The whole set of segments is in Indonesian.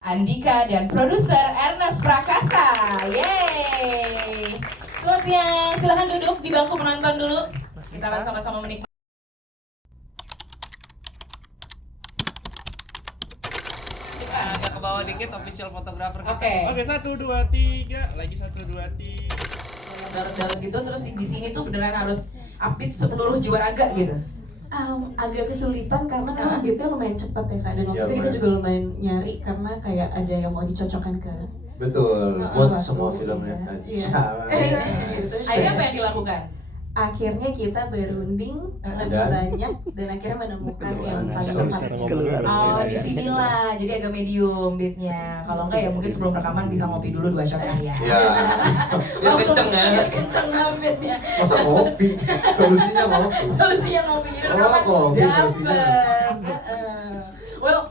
Andika dan produser Ernest Prakasa. Yeay. Selamat siang, silahkan duduk di bangku penonton dulu. Kita akan sama-sama menikmati. Agak ke bawah dikit, official photographer. Oke. Oke, 1, 2, 3. Lagi 1, 2, 3. Dalam gitu, terus di sini tuh beneran harus update seluruh jiwa raga gitu. Agak kesulitan karena kan update-nya lumayan cepat ya Kak, dan waktu itu kita bener. juga lumayan nyari karena kayak ada yang mau dicocokkan ke Betul, buat sesuatu, semua filmnya. iya. Iya. Akhirnya apa yang dilakukan? Akhirnya kita berunding lebih Dan? banyak dan akhirnya menemukan yang paling tepat. Oh, di sinilah. Jadi agak medium beatnya. Kalau enggak ya mungkin sebelum rekaman bisa ngopi dulu 2 shot kali ya. Iya. Biar kenceng ya. Biar kenceng beatnya. Masa ngopi? Solusinya ngopi. Solusinya ngopi. Jadi Oh, rekaman ngopi solusinya. dapet. Well,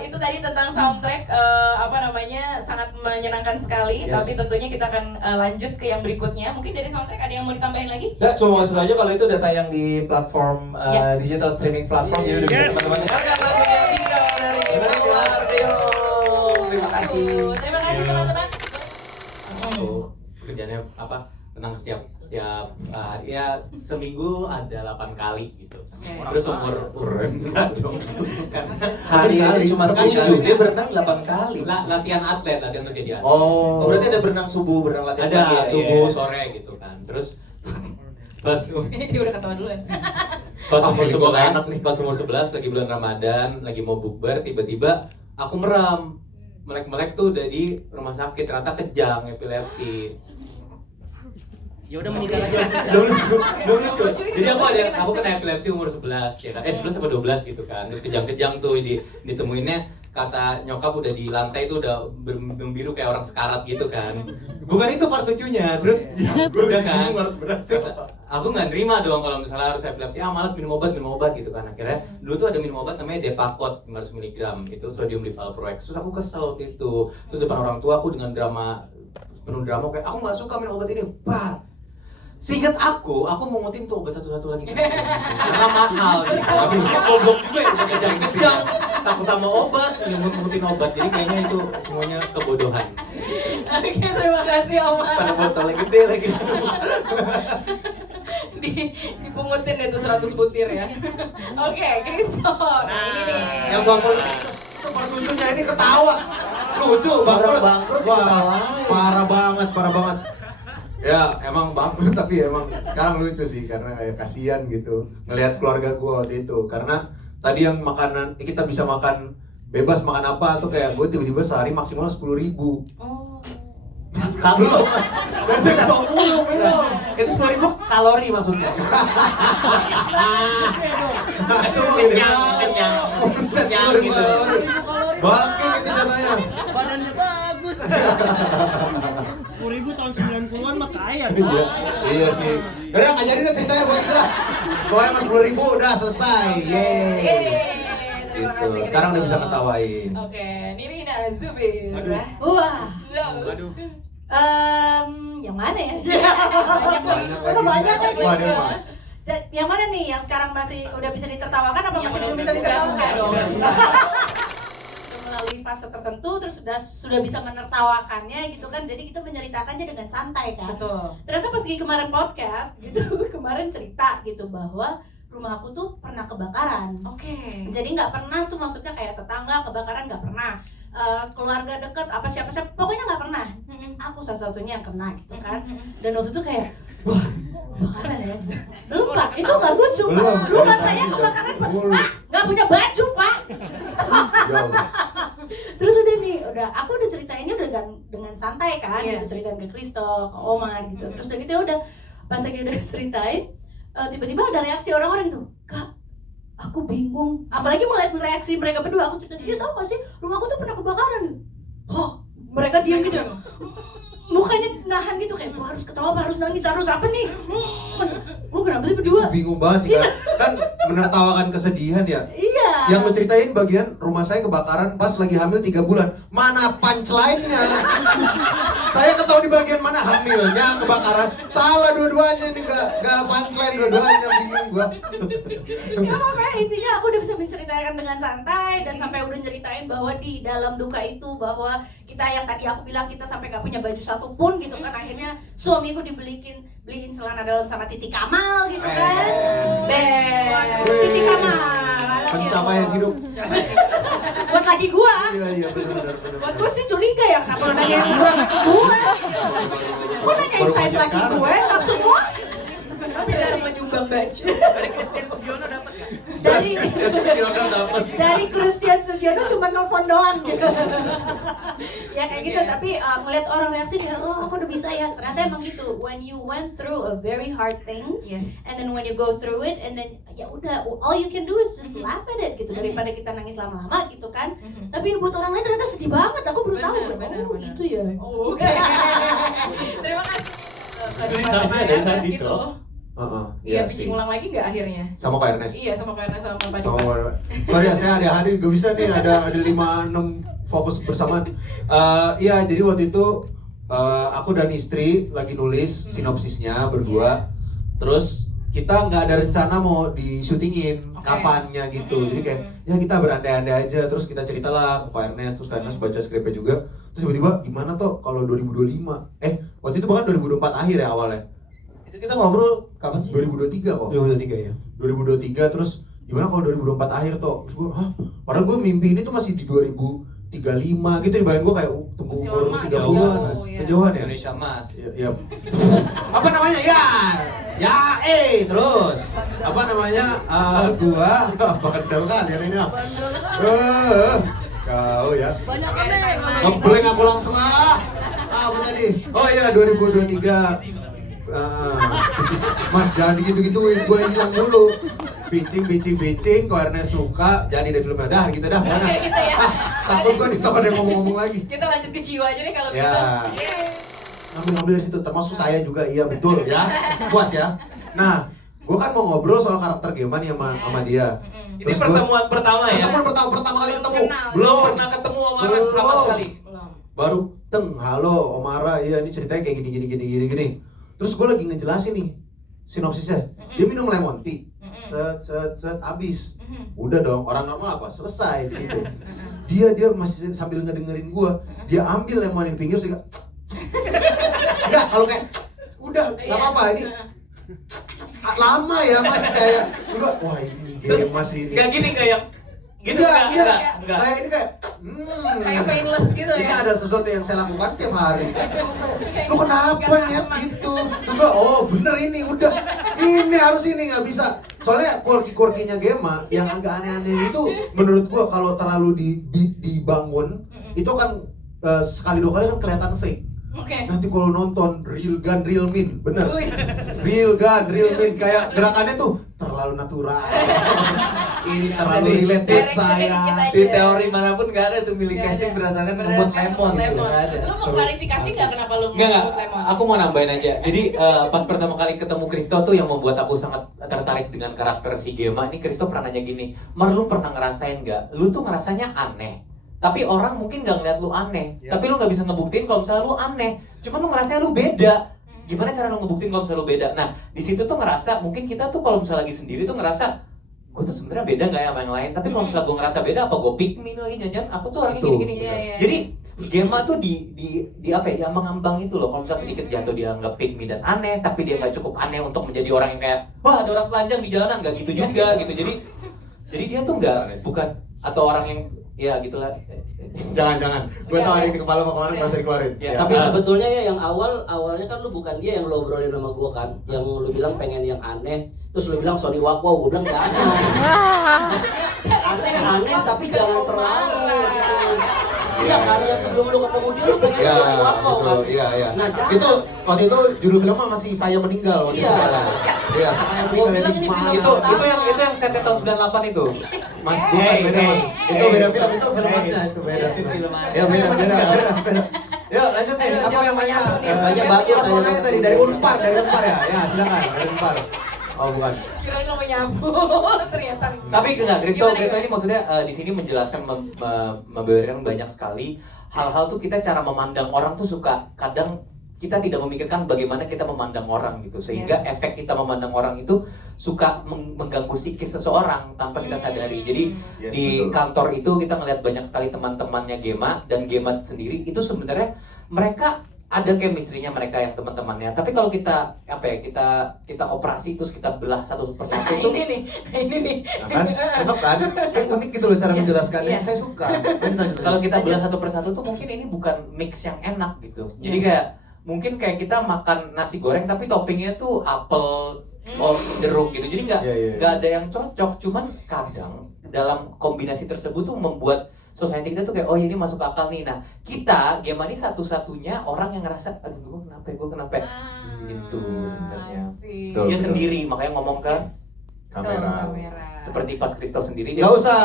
itu tadi tentang soundtrack sangat menyenangkan sekali. Yes. Tapi tentunya kita akan lanjut ke yang berikutnya. Mungkin dari soundtrack ada yang mau ditambahin lagi? Nggak, cuma mau kasih aja kalau itu udah tayang di platform Ya. digital streaming platform, jadi udah bisa Yes. teman-teman dengarkan lagunya Andika dari Wardio. Terima kasih. Terima kasih teman-teman. Aku kerjanya apa, tenang setiap ya seminggu ada 8 kali gitu. Terus umur enggak dong, karena Hari ini cuma Kali. 7, dia berenang 8 kali. latihan untuk jadi atlet. Oh, Oh, berarti ada berenang subuh, berenang latihan Ada pagi ya? subuh Iya. sore gitu kan. Terus pas Dia udah ketawa duluan. pas Ah, umur feeling gua 11 enak nih. pas umur 11 lagi bulan Ramadan, lagi mau bukber, tiba-tiba aku meram. Melek-melek tuh udah di rumah sakit, ternyata kejang, epilepsi. Ya udah meninggal aja. Udah lucu. Lucu ini Jadi aku lucu, aku masih kena epilepsi umur 11 ya kan. 11 sampai 12 gitu kan. Terus kejang-kejang tuh ditemuinnya, kata nyokap udah di lantai tuh udah membiru kayak orang sekarat gitu kan. Bukan itu part lucunya. Terus gue udah kan. bingung harus berarti Terus apa. aku nggak nerima dong kalau misalnya harus epilepsi. Malas minum obat gitu kan. Akhirnya dulu tuh ada minum obat namanya Depakot 500 mg, itu sodium divalproex. Terus aku kesel waktu itu. Terus depan orang tua aku dengan penuh drama kayak aku nggak suka minum obat ini. Bah. Seingat aku mau ngutin tuh obat satu-satu lagi karena mahal gitu. Aduh, goblok juga ya, udah kejang-kejang takut sama obat, ngutin obat. Jadi kayaknya itu semuanya kebodohan. Oke, terima kasih Omar. Pada botolnya gede lagi. Dipungutin itu 100 butir ya. Oke, Kristo. Nah, ini nih. Yang soal itu pertunjuknya ini ketawa. Lucu, bangkrut. Bangkrut Wah, diketawain. parah banget. Ya, emang bangkrut tapi emang sekarang lucu sih karena kayak kasihan gitu ngelihat keluarga gua waktu itu. Karena tadi yang makanan kita bisa makan bebas makan apa tuh kayak gue tiba-tiba sehari maksimal 10.000. Oh. Belum. Berarti ketok mulu belum. Itu 10.000 kalori maksudnya. Itu mah gede banget. Buset, 10.000 kalori. Bangking itu jatahnya. Badannya bagus. 10.000 tahun 90-an mah kaya. Iya sih. Udah ngajarin dong ceritanya buat kita lah. Pokoknya mas 10.000 udah selesai. Yeay. Terima Gitu. kasih, Sekarang udah Kristo. bisa ngetawain. Oke, Nirina Zubir. Wah, Aduh. yang mana ya? Banyak lagi. lagi. Waduh, Mak. Yang mana nih yang sekarang masih udah bisa ditertawakan apa Yang masih udah belum bisa bisa ditertawakan? dong. Sudah melalui fase tertentu terus sudah bisa menertawakannya gitu kan, jadi kita menceritakannya dengan santai kan. Betul. Ternyata pas kemarin podcast gitu kemarin cerita gitu bahwa rumah aku tuh pernah kebakaran. Oke. Jadi nggak pernah tuh, maksudnya kayak tetangga kebakaran nggak pernah. Keluarga dekat apa siapa-siapa pokoknya nggak pernah. Aku satu-satunya yang kena gitu kan. Dan waktu itu kayak wah, kebakaran ya. Belum Pak, itu nggak lucu Pak. Belum. Rumah saya kebakaran Pak. Belum. Pak, nggak punya baju Pak. Jauh. Terus aku udah ceritainnya dengan santai kan, gitu, ceritain ke Kristo, ke Omar gitu. Terus gitu ya udah, pas lagi udah ceritain, tiba-tiba ada reaksi orang-orang gitu, Kak, aku bingung. Apalagi melihat reaksi mereka berdua, aku cerita, iya tau gak sih, rumahku tuh pernah kebakaran. Oh, mereka diam gitu ya. Mukanya nahan gitu kayak, gua harus ketawa, harus nangis, harus apa nih? Lu kenapa sih berdua? Bingung banget sih kan. Kan menertawakan kesedihan ya. Iya. Yang lu ceritain bagian rumah saya kebakaran pas lagi hamil 3 bulan. Mana punchline-nya? Saya ketahui di bagian mana hamilnya, kebakaran. Salah dua-duanya ini, nggak punchline dua-duanya, bingung gua. Ya makanya intinya aku udah bisa menceritakan dengan santai dan sampai udah nyeritain bahwa di dalam duka itu bahwa kita yang tadi aku bilang kita sampai gak punya baju satupun gitu kan, akhirnya suamiku beliin celana dalam sama Titi Kamal gitu kan. Titi Kamal. Pencapaian hidup. Buat laki gua. Iya benar. Buat gua sih curiga ya kenapa lo nanya gua. Kok nanyain size laki gue maksudmu? Tapi dari menyumbang baju. Dari Christian Sugiono dapat nggak? Dari Christian Sugiono cuma nelfon doang gitu. Ya kayak gitu, tapi ngeliat orang reaksi kayak oh aku udah bisa ya. Ternyata emang gitu. When you went through a very hard things, Yes. and then when you go through it, and then ya udah all you can do is just laugh at it gitu, daripada kita nangis lama-lama gitu kan. Tapi buat orang lain ternyata sedih banget. Aku baru tahu. Benar. Gitu ya. Oh, oke. Terima kasih. Ceritanya dari tadi gitu. tuh. Iya, sih. pitching ulang lagi nggak akhirnya? Sama Kak Ernest. Iya, sama Kak Ernest sama Pak Sama Dipa. Sorry ya, saya hari-hari gak bisa nih, ada 5-6 fokus bersamaan. Iya, jadi waktu itu aku dan istri lagi nulis sinopsisnya berdua. Terus kita nggak ada rencana mau di-syutingin kapannya gitu. Jadi kayak ya kita berandai-andai aja, terus kita ceritalah ke Kak Ernest, terus Kak Ernest baca skripnya juga. Terus tiba-tiba gimana tuh kalau 2025? Waktu itu bahkan 2024 akhir ya awalnya. Itu kita ngobrol kapan sih? 2023 kok. 2023 ya. 2023 terus gimana kalau 2024 akhir toh? Terus gue, padahal gue mimpi ini tuh masih di 2035 gitu, dibayang gue kayak tunggu Masih umur lama, 30-an. jauh, ya. Kejauhan ya? Indonesia Mas. Ya. Apa namanya? Terus apa namanya? Gua bandel kan ya ini. Kau ya. Banyak kan Ngeblank aku langsung apa tadi? Oh iya 2023. Mas jangan gitu-gituin, gue hilang dulu. Bicing, kok Ernest suka jadi deh filmnya. Dah gitu dah, mana? Gitu ya. Takut gue ditambah ada ngomong-ngomong lagi. Kita lanjut ke jiwa aja deh kalau Ya. gitu. Ngambil dari situ, termasuk saya juga, iya betul ya. Puas ya. Nah, gue kan mau ngobrol soal karakter Gema nih sama dia. Ini Terus pertemuan pertama ya? pertama kali ketemu. Kenal. Belum pernah ketemu Om Aras sama sekali. Belum. Baru halo Omara, iya ini ceritanya kayak gini. Terus gue lagi ngejelasin nih sinopsisnya. Dia minum lemon tea. Set abis. Udah dong, orang normal apa? Selesai di situ. Dia masih sambil ngedengerin gue. Dia ambil lemon di pinggir juga. Enggak, kalau kayak udah enggak apa-apa ini. Lama ya Mas kayak gua, wah ini game Mas ini. Gak gini nggak yang? Gitu Enggak. enggak. Kayak ini kayak Kayak painless gitu ini ya. ada sesuatu yang saya lakukan setiap hari gitu, kayak, lu kenapa Nggak nyet sama. gitu. Terus gua, oh bener ini udah ini harus ini, nggak bisa soalnya quirky-quirky-nya Gema yang agak aneh-aneh itu menurut gua kalau terlalu dibangun itu kan sekali dua kali kan kelihatan fake. Oke. Nanti kalau nonton real gun real mean, bener. Wih. Real gun real mean, kayak gerakannya tuh terlalu natural. Ini terlalu relate buat saya. Di teori manapun nggak ada tuh milih Nggak casting ada. berdasarkan Berdasarkan ngebut lemon gitu. lemon. Nggak ada. Lu mau klarifikasi nggak kenapa lu Enggak, ngebut lemon? aku mau nambahin aja. Jadi pas pertama kali ketemu Kristo tuh yang membuat aku sangat tertarik dengan karakter si Gema. Ini Kristo pernah nanya gini, Mar lu pernah ngerasain nggak? Lu tuh ngerasanya aneh. Tapi orang mungkin nggak ngeliat lu aneh. Tapi lu nggak bisa ngebuktiin kalau misalnya lu aneh. Cuman lu ngerasanya lu beda. Gimana cara lu ngebuktiin kalau misalnya lu beda? Nah, di situ tuh ngerasa mungkin kita tuh kalau misalnya lagi sendiri tuh ngerasa gue tuh sebenarnya beda nggak ya sama yang lain. Tapi kalau misalnya gue ngerasa beda, apa gue pick me lagi jangan aku tuh orangnya Itu. gini-gini. Iya. Jadi Gema tuh di apa ya, di ambang-ambang itu loh. Kalau misalnya sedikit jatuh dia nggak pick me dan aneh, tapi dia nggak cukup aneh untuk menjadi orang yang kayak wah ada orang telanjang di jalanan, nggak gitu juga gitu. Jadi dia tuh nggak bukan atau orang yang ya gitulah. Jangan. Gue tau ada yang di kepala mau kemana nggak usah dikeluarin. Ya, Tapi sebetulnya ya yang awalnya kan lu bukan dia yang lu obrolin sama gua kan, yang lu bilang pengen yang aneh, terus lu bilang Sony Wakwa, gua bilang jangan. Maksudnya aneh tapi jangan terlalu gitu. Iya kan, yang sebelum lu ketemu dia lu pengen Ya, Sony Wakwa kan. betul. Iya. Nah, jangan. Itu waktu itu judul filmnya masih Saya Meninggal waktu Iya. itu. Iya, Saya Gua Meninggal bilang di ini mana? film Itu yang setnya tahun 98 itu. Mas bukan beda Mas. Itu beda film, itu film Masnya itu beda. Ya beda. Ya lanjut nih, apa namanya? Namanya bagus, Mas, namanya tadi dari Unpar ya. Ya, silakan dari Unpar. Oh bukan. Kirain lo menyambut, ternyata. Tapi enggak, Kristo Gimana? ini maksudnya di sini menjelaskan membeberkan banyak sekali hal-hal tuh kita cara memandang orang tuh suka kadang kita tidak memikirkan bagaimana kita memandang orang gitu sehingga Yes. efek kita memandang orang itu suka mengganggu psikis seseorang tanpa kita sadari. Jadi Yes, di betul. kantor itu kita ngelihat banyak sekali teman-temannya Gema dan Gema sendiri itu sebenarnya mereka ada chemistry-nya mereka yang teman-temannya. Tapi kalau kita kita operasi terus kita belah satu persatu Nah, tuh ini nih. Nah, kan? Tetap kan? Kayak unik gitu loh cara menjelaskannya. Iya. Saya suka. Lanjut. kalau kita belah satu persatu tuh mungkin ini bukan mix yang enak gitu. Jadi Yes. kayak mungkin kayak kita makan nasi goreng tapi toppingnya tuh apel or jeruk gitu. Jadi Iya, iya. nggak ada yang cocok. Cuman kadang dalam kombinasi tersebut tuh membuat society kita tuh kayak oh ini masuk akal nih. Nah kita Gema ini satu-satunya orang yang ngerasa aduh gue kenapa gitu sebenarnya. Betul, Dia betul. sendiri makanya ngomong ke Kamera. seperti pas Kristo sendiri dia Nggak usah,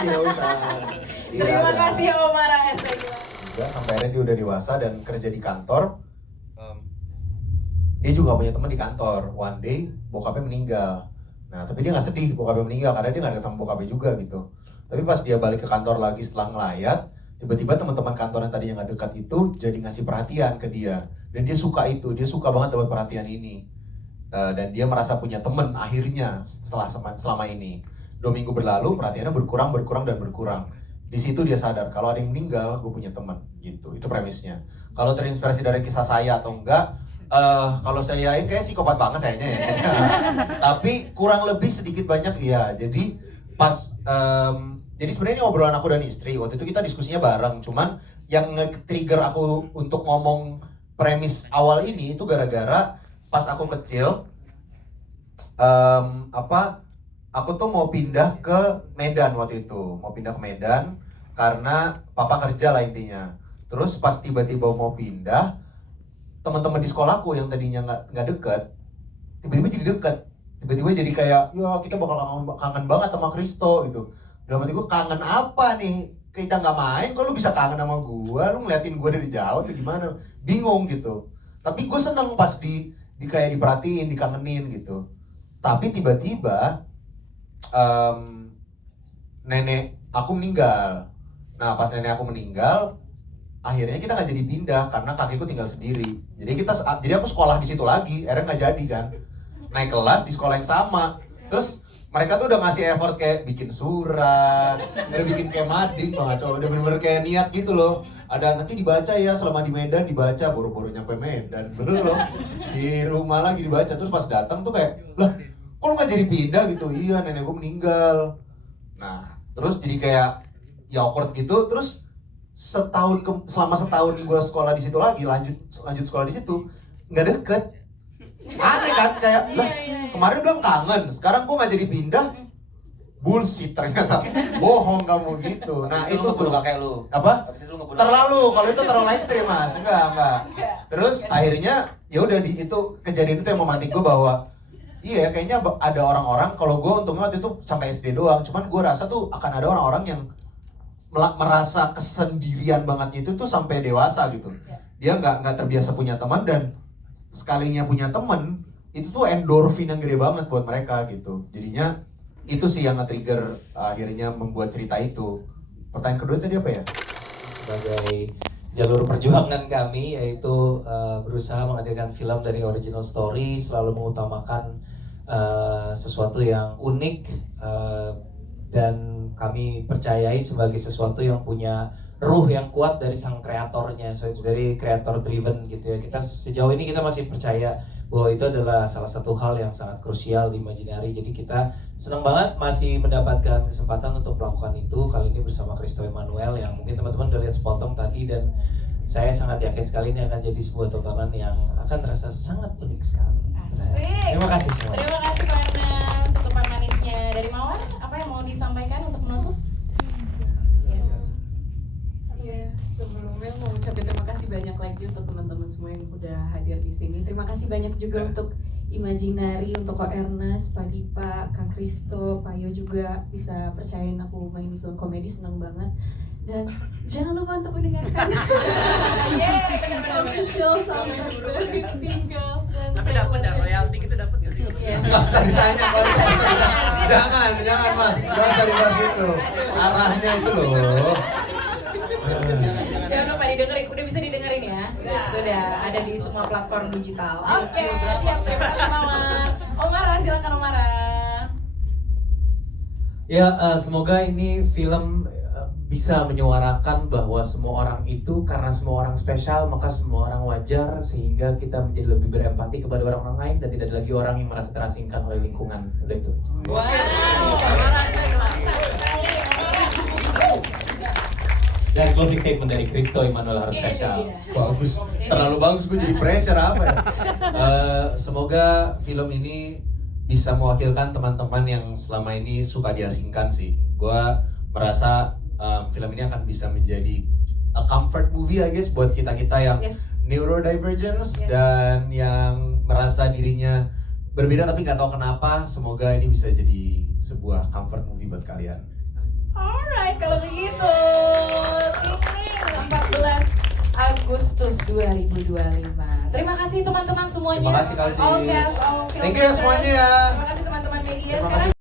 tidak usah. Tidak Terima ada. kasih Omara STG. Ya, sampai akhirnya dia udah dewasa dan kerja di kantor. Dia juga punya teman di kantor. One day bokapnya meninggal. Nah tapi dia nggak sedih bokapnya meninggal karena dia nggak ada sama bokapnya juga gitu. Tapi pas dia balik ke kantor lagi setelah ngelayat, tiba-tiba teman-teman kantor yang tadinya nggak dekat itu jadi ngasih perhatian ke dia. Dan dia suka itu, dia suka banget dapat perhatian ini. Dan dia merasa punya teman akhirnya selama ini. 2 minggu berlalu perhatiannya berkurang. Di situ dia sadar kalau ada yang meninggal, gue punya teman gitu. Itu premisnya. Kalau terinspirasi dari kisah saya atau enggak, kalau saya kayak psikopat banget sayanya ya. Tapi kurang lebih sedikit banyak iya. Jadi pas jadi sebenarnya ini obrolan aku dan istri. Waktu itu kita diskusinya bareng. Cuman yang nge-trigger aku untuk ngomong premis awal ini itu gara-gara pas aku kecil aku tuh mau pindah ke Medan waktu itu. Mau pindah ke Medan karena papa kerja lah intinya. Terus pas tiba-tiba mau pindah, teman-teman di sekolahku yang tadinya nggak deket, tiba-tiba jadi deket. Tiba-tiba jadi kayak, ya kita bakal kangen banget sama Kristo gitu. Dalam hati gue, kangen apa nih? Kita nggak main, kok lu bisa kangen sama gue? Lu ngeliatin gue dari jauh atau gimana? Bingung gitu. Tapi gue seneng pas di kayak diperhatiin, dikangenin gitu. Tapi tiba-tiba nenek aku meninggal. Nah pas nenek aku meninggal, akhirnya kita nggak jadi pindah karena kakekku tinggal sendiri. Jadi aku sekolah di situ lagi, akhirnya nggak jadi kan. Naik kelas di sekolah yang sama. Terus mereka tuh udah ngasih effort kayak bikin surat, udah bikin kayak mading banget, udah bener-bener kayak niat gitu loh. Ada nanti dibaca ya selama di Medan dibaca, buru-buru nyampe Medan, bener loh. Di rumah lagi dibaca, terus pas datang tuh kayak, lah kok lu nggak jadi pindah gitu? Iya nenek gue meninggal. Nah terus jadi kayak ya awkward gitu, terus selama setahun gue sekolah di situ lagi, lanjut sekolah di situ, nggak deket. Aneh kan, kayak lah kemarin bilang kangen, sekarang gue nggak jadi pindah. Bullshit ternyata, bohong kamu gitu. Nah itu tuh kakek lu. apa? Habis itu lu ngebunuh. Terlalu, kalau itu terlalu ekstrim mas, enggak. Terus akhirnya ya udah itu kejadian itu yang memantik gue bahwa iya kayaknya ada orang-orang, kalau gue untungnya waktu itu sampai SD doang, cuman gue rasa tuh akan ada orang-orang yang merasa kesendirian banget itu tuh sampai dewasa gitu. Dia nggak terbiasa punya teman dan sekalinya punya temen itu tuh endorfin yang gede banget buat mereka gitu. Jadinya itu sih yang nge-trigger akhirnya membuat cerita itu. Pertanyaan kedua tadi apa ya? Sebagai jalur perjuangan kami yaitu berusaha menghadirkan film dari original story, selalu mengutamakan sesuatu yang unik dan kami percayai sebagai sesuatu yang punya ruh yang kuat dari sang kreatornya, so it's very creator driven gitu ya. Kita sejauh ini kita masih percaya bahwa itu adalah salah satu hal yang sangat krusial di Imaginary. Jadi kita senang banget masih mendapatkan kesempatan untuk melakukan itu kali ini bersama Kristo Emmanuel yang mungkin teman-teman udah lihat sepotong tadi, dan saya sangat yakin sekali ini akan jadi sebuah tontonan yang akan terasa sangat unik sekali. Asik. Terima kasih semua. Terima kasih Pak Ernest, tutupan manisnya dari Mawar. Apa yang mau disampaikan untuk menutup? Yes. Iya, sebelumnya mau ucapin terima kasih banyak lagi untuk teman-teman semua yang udah hadir di sini. Terima kasih banyak juga untuk Imaginary, untuk Kak Ernest, Pak Dipa, Kak Kristo, Pak Yo juga bisa percayain aku main di film komedi, senang banget. Dan jangan lupa untuk mendengarkan official sampai tinggal dan Tapi dapat ya, royalti kita dapat nggak sih? Yes. Gak usah ditanya, Mas. Nggak usah ditanya. Jangan Mas, gak usah dibahas itu. Arahnya itu loh. Jangan lupa didengerin, udah bisa didengerin ya? Sudah, ada di semua platform digital. Oke, siap, terima kasih Mawar. Omara, silakan Omara. Ya, semoga ini film bisa menyuarakan bahwa semua orang itu karena semua orang spesial, maka semua orang wajar, sehingga kita menjadi lebih berempati kepada orang-orang lain dan tidak ada lagi orang yang merasa terasingkan oleh lingkungan. Udah itu. Wow. Dan closing statement dari Kristo Immanuel harus spesial. Bagus, terlalu bagus, gue jadi pressure apa ya. Semoga film ini bisa mewakilkan teman-teman yang selama ini suka diasingkan sih. Gue merasa film ini akan bisa menjadi a comfort movie I guess buat kita-kita yang neurodivergence dan yang merasa dirinya berbeda tapi nggak tahu kenapa. Semoga ini bisa jadi sebuah comfort movie buat kalian. Alright, kalau begitu Tining 14 Agustus 2025. Terima kasih teman-teman semuanya. Terima kasih Kak Uci. All cast, all film Thank you ya semuanya ya. Terima kasih teman-teman media. Terima Sekarang